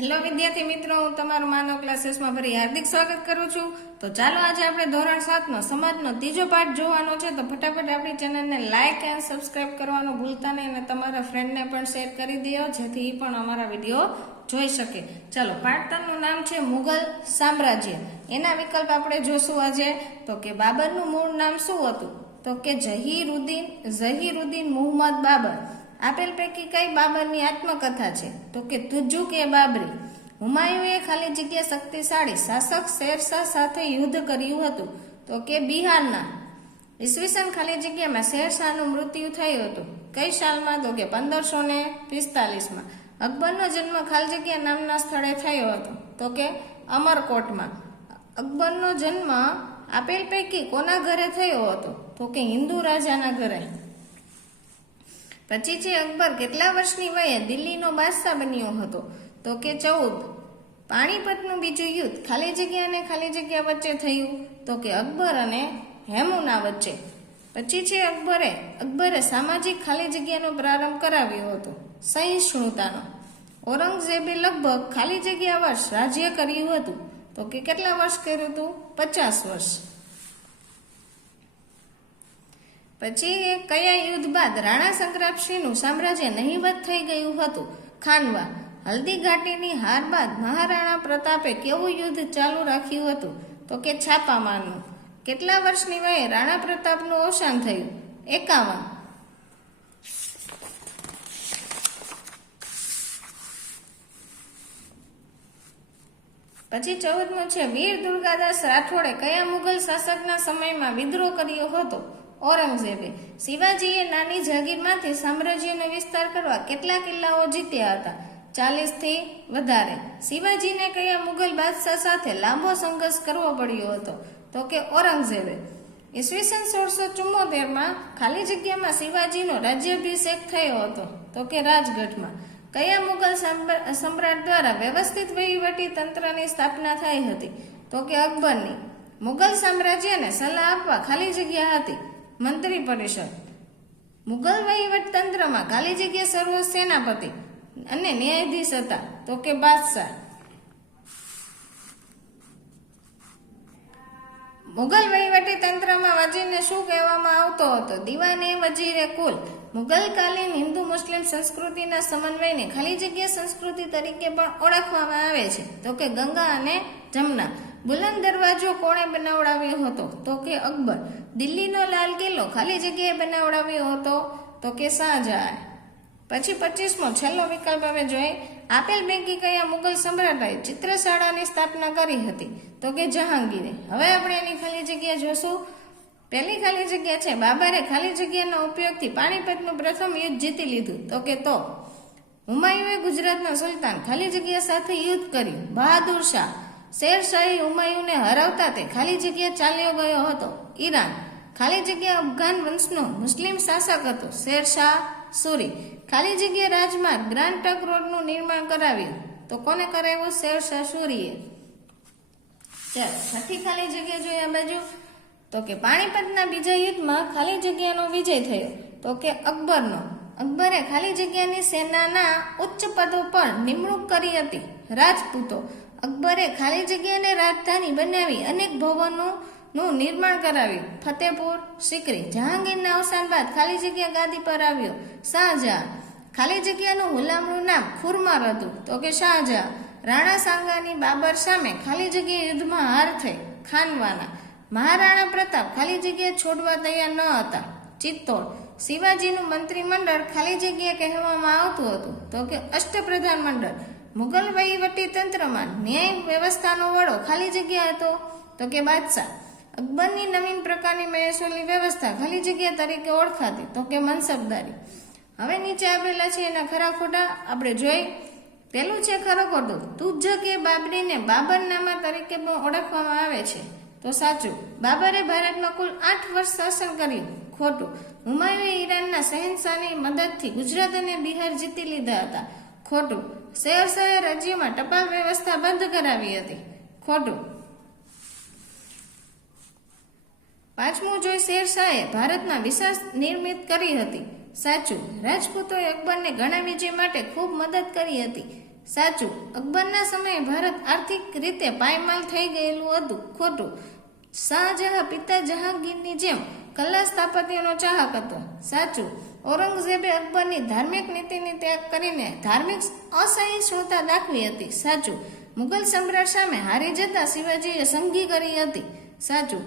Hello વિદ્યાર્થી મિત્રો, હું તમારું માનવ ક્લાસીસમાં ફરી હાર્દિક સ્વાગત કરું છું. તો ચાલો આજે આપણે ધોરણ સાતનો સમાજનો ત્રીજો પાઠ જોવાનો છે. તો ફટાફટ આપણી ચેનલને લાઇક એન્ડ સબસ્ક્રાઇબ કરવાનું ભૂલતા નહીં અને તમારા ફ્રેન્ડને પણ શેર કરી દો જેથી એ પણ અમારા વીડિયો જોઈ શકે. ચાલો, પાટણનું નામ છે મુઘલ સામ્રાજ્ય. એના વિકલ્પ આપણે જોશું આજે. તો કે બાબરનું મૂળ નામ શું હતું? તો કે જહીરુદ્દીન ઝહીરુદ્દીન મુહમ્મદ બાબર. આપેલ પૈકી કઈ બાબરની આત્મકથા છે? તો કે તુજુ કે બાબરી. હુમાયુએ ખાલી જગ્યા શક્તિશાળી શાસક શેરશાહ સાથે યુદ્ધ કર્યું હતું. તો કે બિહારના. ઈસવીસન ખાલી જગ્યામાં શેરશાહનું મૃત્યુ થયું હતું. કઈ સાલમાં? તો કે પંદરસો ને પિસ્તાલીસમાં. અકબરનો જન્મ ખાલી જગ્યા નામના સ્થળે થયો હતો. તો કે અમરકોટમાં. અકબરનો જન્મ આપેલ પૈકી કોના ઘરે થયો હતો? તો કે હિન્દુ રાજાના ઘરે. પછી છે અકબર કેટલા વર્ષની વયે દિલ્હીનો બાદશાહ બન્યો હતો? તો કે ચૌદ. પાણીપતનું બીજું યુદ્ધ ખાલી જગ્યા અને ખાલી જગ્યા વચ્ચે થયું? તો કે અકબર અને હેમુના વચ્ચે. પછી છે અકબરે અકબરે સામાજિક ખાલી જગ્યાનો પ્રારંભ કરાવ્યો હતો, સહિષ્ણુતાનો. ઔરંગઝેબે લગભગ ખાલી જગ્યા વર્ષ રાજ્ય કર્યું હતું. તો કે કેટલા વર્ષ કર્યું હતું? પચાસ વર્ષ. પછી કયા યુદ્ધ બાદ રાણા સંગ્રામસિંહનું સામ્રાજ્ય નહીવત થઈ ગયું હતું? ખાનવા, હલ્દી ઘાટીની હાર બાદ મહારાણા પ્રતાપે કેવું યુદ્ધ ચાલુ રાખ્યું હતું? તો કે છાપામારનું કેટલા વર્ષની વયે રાણા પ્રતાપનું અવસાન થયું? એકાવન. પછી ચૌદમું છે, વીર દુર્ગાદાસ રાઠોડે કયા મુઘલ શાસકના સમયમાં વિદ્રોહ કર્યો હતો? ઔરંગઝેબે. શિવાજીએ નાની જાગીરમાંથી સામ્રાજ્યનો વિસ્તાર કરવા કેટલા કિલ્લાઓ જીત્યા હતા? ચાલીસથી વધારે. શિવાજીને કયા મુગલ બાદશાહ સાથે લાંબો સંઘર્ષ કરવો પડ્યો હતો? તો કે ઔરંગઝેબે. ઈસવીસન સોળસો ચુમ્મોતેરમાં ખાલી જગ્યામાં શિવાજીનો રાજ્યાભિષેક થયો હતો. તો કે રાજગઢમાં. કયા મુગલ સામ્રા- સમ્રાટ દ્વારા વ્યવસ્થિત વહીવટી તંત્રની સ્થાપના થઈ હતી? તો કે અકબરની. મુગલ સામ્રાજ્યને સલાહ આપવા ખાલી જગ્યા હતી. મંત્રી પરિષદ. મુઘલ વહીવટ તંત્રમાં ખાલી જગ્યા સર્વ સેનાપતિ અને ન્યાયાધીશ હતા. તો કે બાદશાહ. મુઘલ વહીવટી તંત્રમાં વજીરને શું કહેવામાં આવતો હતો? દીવાને વજીરે કુલ. મુગલકાલીન હિન્દુ મુસ્લિમ સંસ્કૃતિના સમન્વયને ખાલી જગ્યા સંસ્કૃતિ તરીકે પણ ઓળખવામાં આવે છે. તો કે ગંગા અને જમના. બુલંદ દરવાજો કોણે બનાવડાવ્યો હતો? તો કે અકબર. દિલ્હીનો લાલ કિલ્લો ખાલી જગ્યાએ બનાવડાવ્યો હતો? તો કે શાહજહાં. પછી પચીસમો છેલ્લો વિકલ્પ અમે જોઈએ આપેલ પૈકી કયા મુઘલ સમ્રાટે ચિત્રશાળાની સ્થાપના કરી હતી? તો કે જહાંગીરે. હવે આપણે એની ખાલી જગ્યા જોશું. પહેલી ખાલી જગ્યા છે. બાબરે ખાલી જગ્યાના ઉપયોગથી પાણીપતનું પ્રથમ યુદ્ધ જીતી લીધું. તો કે તો. હુમાયુએ ગુજરાતના સુલતાન ખાલી જગ્યા સાથે યુદ્ધ કર્યું. બહાદુર શાહ. શેરશાહી હુમાયુને હરાવતા તે ખાલી જગ્યા ચાલ્યો ગયો હતો. ઈરાન. ખાલી જગ્યા અફઘાન વંશનો મુસ્લિમ શાસક હતો. શેરશાહ સુરી, ખાલી જગ્યા રાજમાર્ગ ગ્રાન્ડ ટક રોડનું નિર્માણ કરાવ્યું. તો કોને કરાવ્યું? શેરશાહ સુરીએ. છઠ્ઠી ખાલી જગ્યા જોઈએ આ બાજુ. તો કે પાણીપતના બીજા યુદ્ધમાં ખાલી જગ્યાનો વિજય થયો. તો કે અકબરનો. અકબરે ખાલી જગ્યાની સેનાના ઉચ્ચ પદો પર નિમણૂક કરી હતી. રાજપૂતો. અકબરે ખાલી જગ્યાને રાજધાની બનાવી અનેક ભવનોનું નિર્માણ કરાવ્યું. ફતેપુર સિકરી, જહાંગીરના અવસાન બાદ ખાલી જગ્યા ગાદી પર આવ્યો. શાહજહાં. ખાલી જગ્યાનું હુલામણું નામ ખુરમાર હતું. તો કે શાહજહાં. રાણા સાંગાની બાબર સામે ખાલી જગ્યા યુદ્ધમાં હાર થઈ. ખાનવાના. મહારાણા પ્રતાપ ખાલી જગ્યા છોડવા તૈયાર ન હતા. ચિત્તોડ. શિવાજીનું મંત્રીમંડળ ખાલી જગ્યા કહેવામાં આવતું હતું. તો કે અષ્ટપ્રધાન મંડળ. મુઘલ વહીવટી તંત્રમાં ન્યાય વ્યવસ્થાનો વડો ખાલી જગ્યા હતો? તો કે બાદશાહ, અકબરની નવીન પ્રકારની મહેસૂલી વ્યવસ્થા ખાલી જગ્યા તરીકે ઓળખાતી, તો કે મનસબદારી. હવે નીચે આપેલા છે એના ખરા ખોટા, આપણે જોઈ. પેલું છે ખરો ખોટું, તુજ કે બાબરીને બાબરનામા તરીકે પણ ઓળખવામાં આવે છે. તો સાચું, બાબરે ભારતમાં કુલ આઠ વર્ષ શાસન કર્યું, ખોટું. હુમાયુએ ઈરાનના શહેનશાહની મદદથી ગુજરાત અને બિહાર જીતી લીધા હતા, ખોટું. શેરશાહે રાજ્યમાં ટપાલ વ્યવસ્થા બંધ કરાવી હતી. ખોટું. પાંચમું જોઈ શેરશાહે ભારતના વિશાસ નિર્મિત કરી હતી. સાચું. રાજપૂતોએ અકબરને ઘણા વિજય માટે ખૂબ મદદ કરી હતી. સાચું. અકબરના સમયે ભારત આર્થિક રીતે પાયમાલ થઈ ગયેલું હતું. ખોટું. શાહજહાં પિતા જહાંગીરની જેમ કલા સ્થાપત્યનો ચાહક હતો. સાચું. ઔરંગઝેબે અકબરની ધાર્મિક નીતિની ત્યાગ કરીને ધાર્મિક અસહિષ્ણુતા દાખવી હતી. સાચું, મુઘલ સમ્રાટ સામે હારી જતા શિવાજીએ સંઘી કરી હતી. સાચું,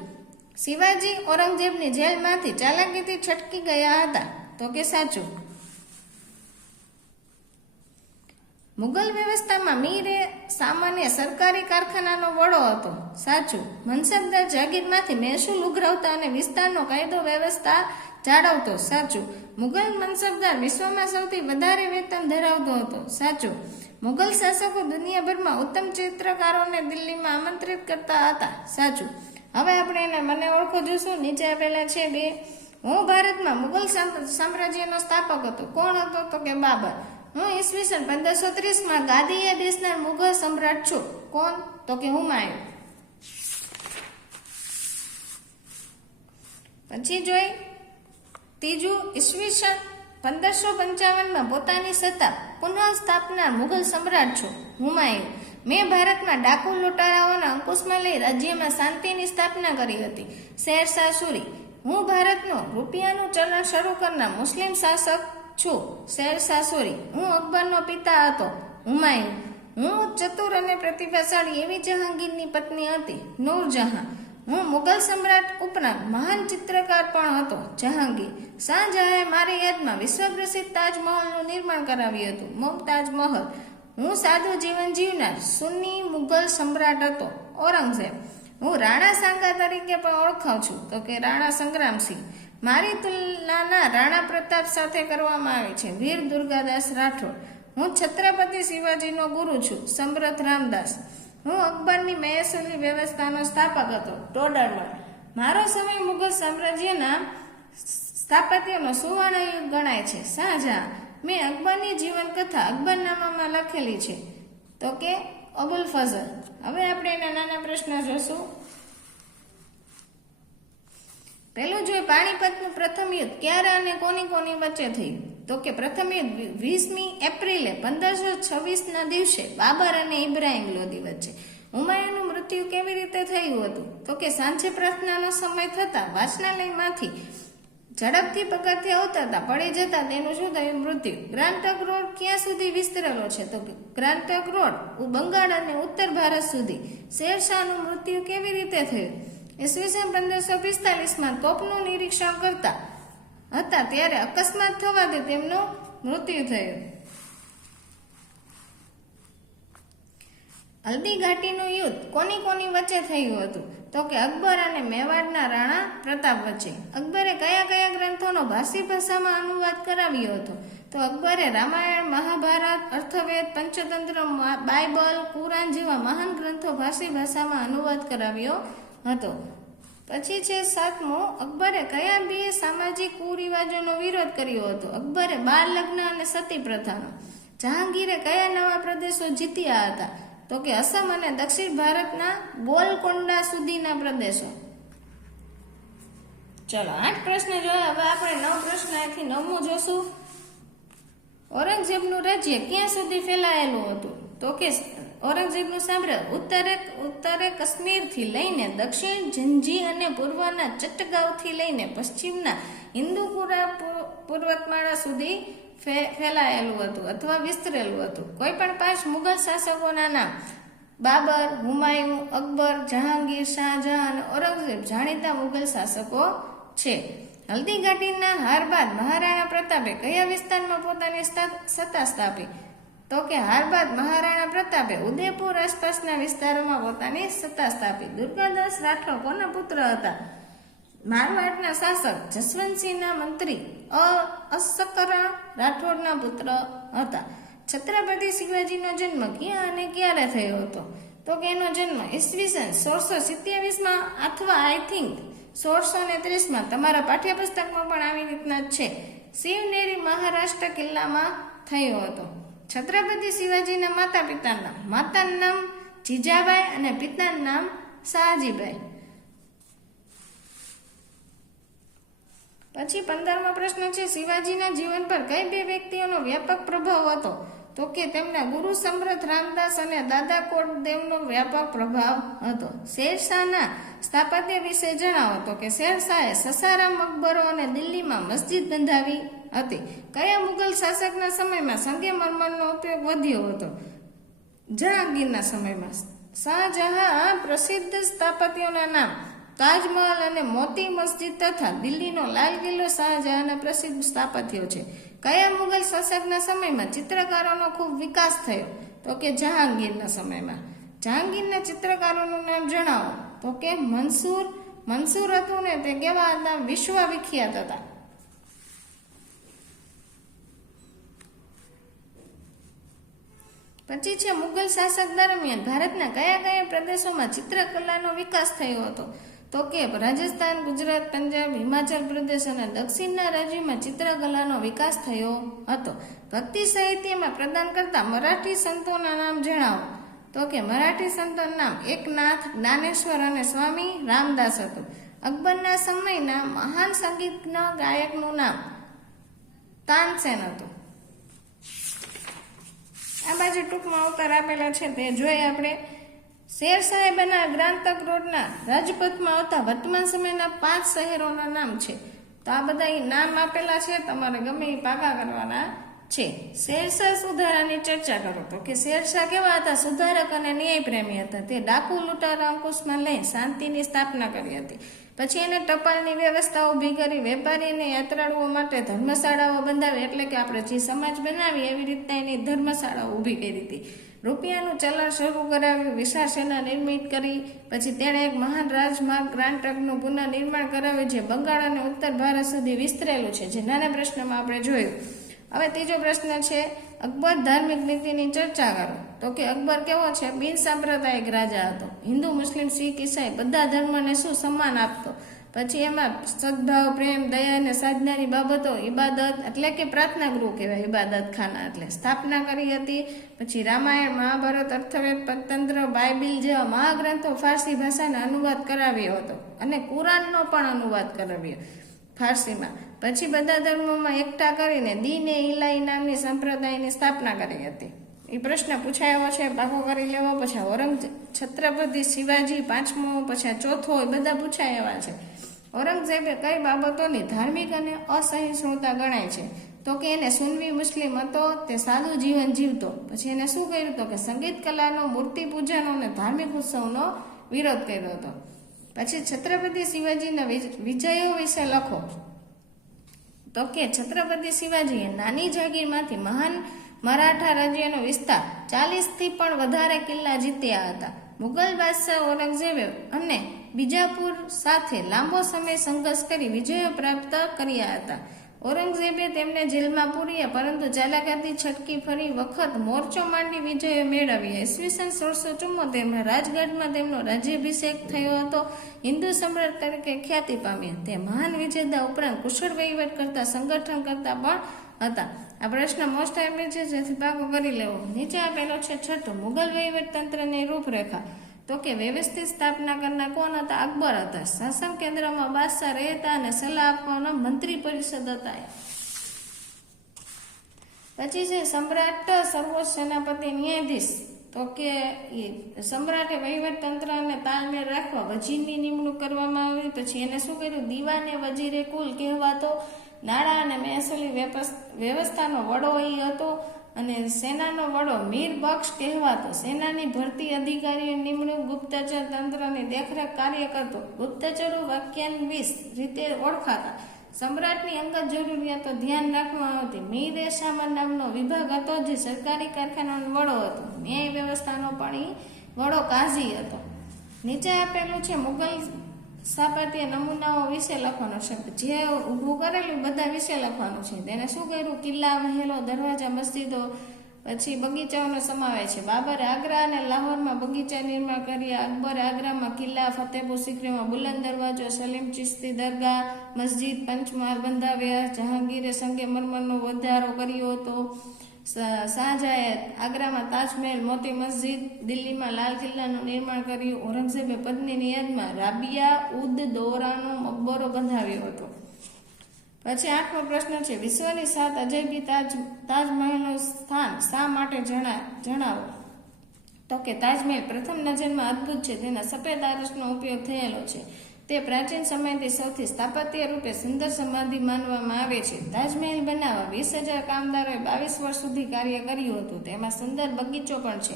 શિવાજી ઔરંગઝેબની જેલમાંથી ચાલાકીથી છટકી ગયા હતા. તો કે સાચું? મુગલ વ્યવસ્થામાં મીર સામાન્ય સરકારી કારખાનાનો વડો હતો. સાચું, મનસબદાર જાગીરમાંથી મહેસૂલ ઉઘરાવતા અને વિસ્તારનો કાયદો વ્યવસ્થા જાળવતો, સાચું. મુગલ મનસબદાર વિશ્વમાં સૌથી વધારે વેતન ધરાવતો હતો, સાચું. મુગલ શાસકો દુનિયાભરમાં ઉત્તમ ચિત્રકારોને દિલ્હીમાં આમંત્રિત કરતા હતા, સાચું. હવે આપણે એને મને ઓળખો જોશું. નીચે આપેલા છે બે. હું ભારતમાં મુગલ સામ્રાજ્યનો સ્થાપક હતો. કોણ હતો તો કે બાબર? હું ઈસવીસન પંદરસો ત્રીસમાં ગાદીએ દેશના મુઘલ સમ્રાટ છું. કોણ તો કે હુમાયું પછી જોઈ. ત્રીજું ઈસવીસન પંદરસો પંચાવનમાં પોતાની સત્તા પુનઃ સ્થાપનાર મુઘલ સમ્રાટ છું, હુમાયું. મેં ભારતમાં ડાકુ લૂંટારાઓના અંકુશમાં લઈ રાજ્યમાં શાંતિની સ્થાપના કરી હતી. શેરશાહ સુરી, હું ભારતનો રૂપિયાનું ચલણ શરૂ કરનાર મુસ્લિમ શાસક છું શેરશાહ સુરી. હું અકબરનો પિતા હતો, હુમાયું. હું ચતુર અને પ્રતિભાશાળી એવી જહાંગીરની પત્ની હતી, નૂરજહાં. હું મુઘલ સમ્રાટ ઉપરાંત મહાન ચિત્રકાર પણ હતો, જહાંગીર. શાહજહાએ મારી યાદમાં વિશ્વ પ્રસિદ્ધ તાજમહલનું નિર્માણ કરાવ્યું હતું મુમતાજ મહલ હું સાદું જીવન જીવનાર સુન્ની મુઘલ સમ્રાટ હતો, ઔરંગઝેબ. હું રાણા સાંગા તરીકે પણ ઓળખાઉં છું, તો કે રાણા સંગ્રામસિંહ. મારી તુલના રાણા પ્રતાપ સાથે કરવામાં આવે છે, વીર દુર્ગાદાસ રાઠોડ. હું છત્રપતિ શિવાજીનો ગુરુ છું સમરથ રામદાસ. હું અકબરની મહેસૂલી વ્યવસ્થાનો સ્થાપક હતો. ટોડરમલ મારો સમય મુગલ સામ્રાજ્યના સ્થાપત્યનો સુવર્ણ યુગ ગણાય છે. શાહજહાં, મેં અકબરની જીવનકથા અકબરનામામાં લખેલી છે. તો કે અબુલ ફઝલ. હવે આપણે એના નાના પ્રશ્ન જોશું. પહેલું જોઈએ પાણીપતનું પ્રથમ યુદ્ધ ક્યારે અને કોની કોની વચ્ચે થયું? તો કે પ્રથમ યુદ્ધ વીસમી એપ્રિલે પંદરસો છવ્વીસના દિવસે બાબર અને ઇબ્રાહિમ લોદી વચ્ચે. હુમાયુનું મૃત્યુ કેવી રીતે થયું હતું? તો કે સાંજે પ્રાર્થનાનો સમય થતા વાચનાલયમાંથી ઝડપથી પગથિયા ઉતરતા પડી જતા તેનું શું થયું? મૃત્યુ. ગ્રાન્ટક રોડ ક્યાં સુધી વિસ્તરેલો છે? તો ગ્રાન્ટક રોડ બંગાળ અને ઉત્તર ભારત સુધી. શેરશાહનું મૃત્યુ કેવી રીતે થયું? ઈસવીસન પંદરસો પિસ્તાલીસમાં તોપનું નિરીક્ષણ કરતા હતા. ત્યારે અકસ્માત થવાથી તેમનું મૃત્યુ થયું. હલ્દી ઘાટીનું યુદ્ધ કોની કોની વચ્ચે થયું હતું? તો કે અકબર અને મેવાડના રાણા પ્રતાપ વચ્ચે. અકબરે કયા કયા ગ્રંથોનો ભારસી ભાષામાં અનુવાદ કરાવ્યો હતો? તો અકબરે રામાયણ, મહાભારત, અર્થવેદ, પંચતંત્ર બાઇબલ, કુરાન જેવા મહાન ગ્રંથો ભારસી ભાષામાં અનુવાદ કરાવ્યો હતો. પછી છે સાતમો, અકબરે કયા બે સામાજિક કુરિવાજોનો વિરોધ કર્યો હતો? અકબરે બાળ લગ્ન અને સતી પ્રથાનો જહાંગીરે કયા નવા પ્રદેશો જીત્યા હતા? તો કે અસમ અને દક્ષિણ ભારતના ગોલકોંડા સુધીના પ્રદેશો. ચલો, આઠ પ્રશ્ન જોયા. હવે આપણે નવ પ્રશ્ન અહીંથી નવમું જોશું. ઔરંગઝેબનું રાજ્ય ક્યાં સુધી ફેલાયેલું હતું? તો કે ઔરંગઝેબનું સામ્રાજ્ય ઉત્તરે ઉત્તરે કાશ્મીરથી લઈને દક્ષિણ જંજી અને પૂર્વના ચટગાંવથી લઈને પશ્ચિમના હિન્દુપુરા પર્વતમાળા સુધી ફેલાયેલું હતું અથવા વિસ્તરેલું હતું. કોઈ પણ પાંચ મુઘલ શાસકોના નામ, બાબર, હુમાયુ, અકબર, જહાંગીર શાહજહાં અને ઔરંગઝેબ જાણીતા મુઘલ શાસકો છે. હલ્દી ઘાટીના હાર બાદ મહારાણા પ્રતાપે કયા વિસ્તારમાં પોતાની સત્તા સ્થાપી? તો કે હાર બાદ મહારાણા પ્રતાપે ઉદયપુર આસપાસના વિસ્તારોમાં પોતાની સત્તા સ્થાપી. દુર્ગાદાસ રાઠોડ કોના પુત્ર હતા? મારવાડના શાસક જસવંતસિંહના મંત્રી અસકરા રાઠોડના પુત્ર હતા. છત્રપતિ શિવાજીનો જન્મ ક્યાં અને ક્યારે થયો હતો? તો કે એનો જન્મ ઈસવીસન સોળસો સિત્યાવીસમાં અથવા આઈ થિંક સોળસો ને ત્રીસમાં તમારા પાઠ્યપુસ્તકમાં પણ આવી રીતના જ છે. શિવનેરી મહારાષ્ટ્ર કિલ્લામાં થયો હતો. છત્રપતિ શિવાજીના માતા પિતાના માતાનું નામ જીજાબાઈ અને પિતાનું નામ શાહજીભાઈ પછી પંદરમો પ્રશ્ન છે, શિવાજીના જીવન પર કઈ બે વ્યક્તિઓનો વ્યાપક પ્રભાવ હતો? તો કે તેમના ગુરુ સમૃદ્ધ રામદાસ અને દાદા કોટ દેવનો વ્યાપક પ્રભાવ હતો. શેરશાહના સ્થાપત્ય વિશે જણાવો તો કે શેરશાહે સસારામ અકબરો અને દિલ્હીમાં મસ્જિદ બંધાવી હતી. કયા મુગલ શાસકના સમયમાં સંગેમરમરનો ઉપયોગ વધ્યો હતો? જહાંગીરના સમયમાં શાહજહાં પ્રસિદ્ધ સ્થાપત્યોના નામ તાજમહલ અને મોતી મસ્જિદ તથા દિલ્હીનો લાલ કિલ્લો શાહજહાંના પ્રસિદ્ધ સ્થાપત્યો છે. કયા મુગલ શાસકના સમયમાં ચિત્રકારોનો ખૂબ વિકાસ થયો? તો કે જહાંગીરના સમયમાં. જહાંગીરના ચિત્રકારોનું નામ જણાવો. તો કે મનસૂર મનસૂર હતું ને તે કેવા હતા? વિશ્વ વિખ્યાત હતા. પછી છે મુગલ શાસક દરમિયાન ભારતના કયા કયા પ્રદેશોમાં ચિત્રકલાનો વિકાસ થયો હતો? તો કે રાજસ્થાન, ગુજરાત, પંજાબ, હિમાચલ પ્રદેશ અને દક્ષિણના રાજ્યોમાં ચિત્રકલાનો વિકાસ થયો હતો. ભક્તિ સાહિત્યમાં પ્રદાન કરતા મરાઠી સંતોના નામ જણાવો. તો કે મરાઠી સંતોનું નામ એકનાથ, જ્ઞાનેશ્વર અને સ્વામી રામદાસ હતું. અકબરના સમયના મહાન સંગીતના ગાયકનું નામ તાનસેન હતું. આ બાજુ ટૂંકમાં અવતાર આપેલા છે તે જોઈએ આપણે. શેર સાહેબના ગ્રાંતક રોડના રાજપથમાં આવતા વર્તમાન સમયના પાંચ શહેરોના નામ છે. તો આ બધા નામ આપેલા છે, તમારે ગમે એ પાકા કરવાના છે. શેરશાહ સુધારાની ચર્ચા કરો તો કે શેરશાહ કેવા હતા? સુધારક અને ન્યાયપ્રેમી હતા. તે ડાકુ લૂંટારા અંકુશમાં લઈ શાંતિની સ્થાપના કરી હતી. પછી એને ટપાલની વ્યવસ્થા ઊભી કરી વેપારી અને યાત્રાળુઓ માટે ધર્મશાળાઓ બંધાવી, એટલે કે આપણે જે સમાજ બનાવી, એવી રીતના એની ધર્મશાળાઓ ઊભી કરી હતી. રૂપિયાનું ચલણ શરૂ કરાવ્યું, વિશાળ સેના નિર્મિત કરી, પછી તેણે એક મહાન રાજમાર્ગ ગ્રાન્ટકનું પુનઃનિર્માણ કરાવ્યું, જે બંગાળ અને ઉત્તર ભારત સુધી વિસ્તરેલું છે, જે નાના પ્રશ્નમાં આપણે જોયું. હવે ત્રીજો પ્રશ્ન છે અકબર ધાર્મિક નીતિની ચર્ચા કરો. તો કે અકબર કેવો છે? બિન સાંપ્રદાયિક રાજા હતો. હિન્દુ, મુસ્લિમ, શીખ, ઈસાઈ બધા ધર્મને શું સન્માન આપતો? પછી એમાં સદભાવ પ્રેમ, દયા અને સાધનાની બાબતો ઇબાદત એટલે કે પ્રાર્થના ગૃહ કહેવાય ઇબાદત ખાના એટલે. સ્થાપના કરી હતી, પછી રામાયણ, મહાભારત, અર્થવેદ પતંત્ર બાઇબિલ જેવા મહાગ્રંથો ફારસી ભાષાના અનુવાદ કરાવ્યો હતો. અને કુરાનનો પણ અનુવાદ કરાવ્યો. ફારસીમાં. પછી બધા ધર્મોમાં એકઠા કરીને દીને ઇલાઈ નામની સંપ્રદાયની સ્થાપના કરી હતી. એ પ્રશ્ન પૂછાયો છે, પાકો કરી લેવો, પછી ઔરંગ છત્રપતિ શિવાજી પાંચમો, પછી ચોથો, એ બધા પૂછાયા છે. ઔરંગઝેબે કઈ બાબતોની ધાર્મિક અને અસહિષ્ણુતા ગણાય છે? તો કે એને સુનવી મુસ્લિમ હતો, તે સાદું જીવન જીવતો. પછી એને શું કર્યું તો કે સંગીત કલાનો, મૂર્તિ પૂજાનો અને ધાર્મિક ઉત્સવનો વિરોધ કર્યો હતો. પછી છત્રપતિ શિવાજીના વિજ- વિજયો વિશે લખો. તો કે છત્રપતિ શિવાજીએ નાની જાગીરમાંથી મહાન મરાઠા રાજ્યનો વિસ્તાર ચાલીસથી પણ વધારે કિલ્લા જીત્યા હતા. મુગલ બાદશાહ ઔરંગઝેબે અને બીજાપુર સાથે લાંબો સમય સંઘર્ષ કરી વિજયો પ્રાપ્ત કર્યા હતા. ઔરંગઝેબે તેમને જેલમાં પૂર્યા, પરંતુ ચાલાકાથી છટકી ફરી વખત મોરચો માંડી વિજયો મેળવ્યા ઈસવીસન સોળસો ચુમ્મોતેરમાં રાજગઢમાં તેમનો રાજ્યાભિષેક થયો હતો. હિન્દુ સમ્રાટ તરીકે ખ્યાતિ પામ્યા. તે મહાન વિજેતા ઉપરાંત કુશળ વહીવટ કરતા, સંગઠન કરતા પણ હતા. આ પ્રશ્ન મોસ્ટ ટાઈમ છે જેથી પાકો કરી લેવો. નીચે આપેલો છે, છઠ્ઠો મુગલ વહીવટ તંત્રની રૂપરેખા. તો કે વ્યવસ્થિત સ્થાપના કરનાર કોણ હતા? અકબર હતા. શાસન કેન્દ્રમાં બાદશાહ રહેતા અને સલાહ આપવાના મંત્રી પરિષદ હતા પછી છે સમ્રાટ સર્વોચ્ચ સેનાપતિ ન્યાયાધીશ. તો કે સમ્રાટે વહીવટ તંત્રને તાલમેલ રાખવા વજીરની નિમણૂક કરવામાં આવી. પછી એને શું કર્યું? દીવાને વજીરે કુલ કહેવાતો નાણાં અને મહેસૂલી વ્યવસ્થાનો વડો એ હતો. અને સેનાનો વડો મીર બક્ષ કહેવાતો. સેનાની ભરતી અધિકારીઓ નિમણૂક ગુપ્તચર તંત્રની દેખરેખ કાર્ય કરતો. ગુપ્તચરો વાક્યાન્વિત રીતે ઓળખાતા. સમ્રાટની અંગત જરૂરિયાતો ધ્યાન રાખવામાં આવતી. મીર એ સામાન નામનો વિભાગ હતો જે સરકારી કારખાનાનો વડો હતો. ન્યાય વ્યવસ્થાનો પણ વડો કાઝી હતો. નીચે આપેલું છે મુગલ સ્થાપત્ય નમૂનાઓ વિશે લખવાનો શબ્દ જે ઊભું કરેલું બધા વિશે લખવાનું છે. તેને શું કર્યું? કિલ્લા, મહેલો, દરવાજા, મસ્જિદો, પછી બગીચાઓનો સમાવેશ છે. બાબરે આગ્રા અને લાહોરમાં બગીચા નિર્માણ કર્યા અકબરે આગ્રામાં કિલ્લા, ફતેહપુર સિક્રીમાં બુલંદ દરવાજો, સલીમ ચિશ્તી દરગાહ, મસ્જિદ, પંચમહાલ બંધાવ્યા. જહાંગીરે સંગે મરમરનો વધારો કર્યો હતો. શાહજહાએ આગ્રામાં તાજમહેલ મોતી મસ્જિદ, દિલ્હીમાં લાલ કિલ્લાનું નિર્માણ કર્યું. ઔરંગઝેબે પત્નીની યાદમાં રાબિયા ઉદ દોરાનો મકબરો બંધાવ્યો હતો. પછી આઠમો પ્રશ્ન છે, વિશ્વની સાત અજયબી તાજ તાજમહેલનું સ્થાન શા માટે જણા જણાવો? તો કે તાજમહેલ પ્રથમ નજરમાં અદ્ભુત છે, તેના સફેદ આરસનો ઉપયોગ થયેલો છે. તે પ્રાચીન સમયથી સૌથી સ્થાપત્ય રૂપે સુંદર સમાધિ માનવામાં આવે છે. તાજમહેલ બનાવવા વીસ હજાર કામદારોએ બાવીસ વર્ષ સુધી કાર્ય કર્યું હતું. તેમાં સુંદર બગીચો પણ છે.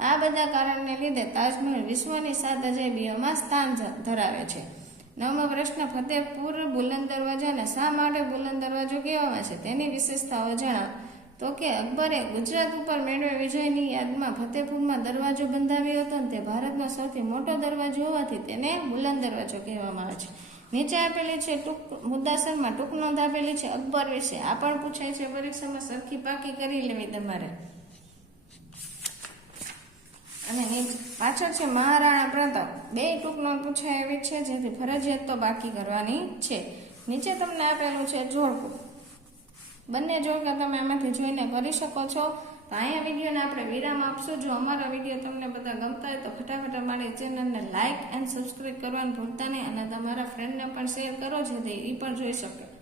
આ બધા કારણને લીધે તાજમહેલ વિશ્વની સાત અજાયબીઓમાં સ્થાન ધરાવે છે. નવમો પ્રશ્ન ફતેહપુર બુલંદ દરવાજાને શા માટે બુલંદ દરવાજો કહેવામાં છે? તેની વિશેષતાઓ જણાવો. તો કે અકબરે ગુજરાત ઉપર મેળવે વિજયની યાદમાં ફતેહપુરમાં દરવાજો બંધાવ્યો હતો અને તે ભારતનો સૌથી મોટો દરવાજો હોવાથી તેને બુલંદ દરવાજો કહેવામાં આવે છે. નીચે આપેલી છે ટૂંક મુદ્દાસરમાં ટૂંક નોંધ આપેલી છે અકબર વિશે. આ પણ પૂછાય છે પરીક્ષામાં સરખી પાકી કરી લેવી તમારે. અને પાછળ છે મહારાણા પ્રતાપ. બે ટૂંક નોંધ પૂછાય એવી છે જેથી ફરજિયાત તો બાકી કરવાની છે. નીચે તમને આપેલું છે જોડકું. બંને જોડકા તમે આમાંથી જોઈને કરી શકો છો. તો અહીંયા વિડીયોને આપણે વિરામ આપશું. જો અમારા વીડિયો તમને બધા ગમતા હોય તો ફટાફટ અમારી ચેનલને લાઇક એન્ડ સબસ્ક્રાઈબ કરવાનું ભૂલતા નહીં અને તમારા ફ્રેન્ડને પણ શેર કરો જેથી એ પણ જોઈ શકે.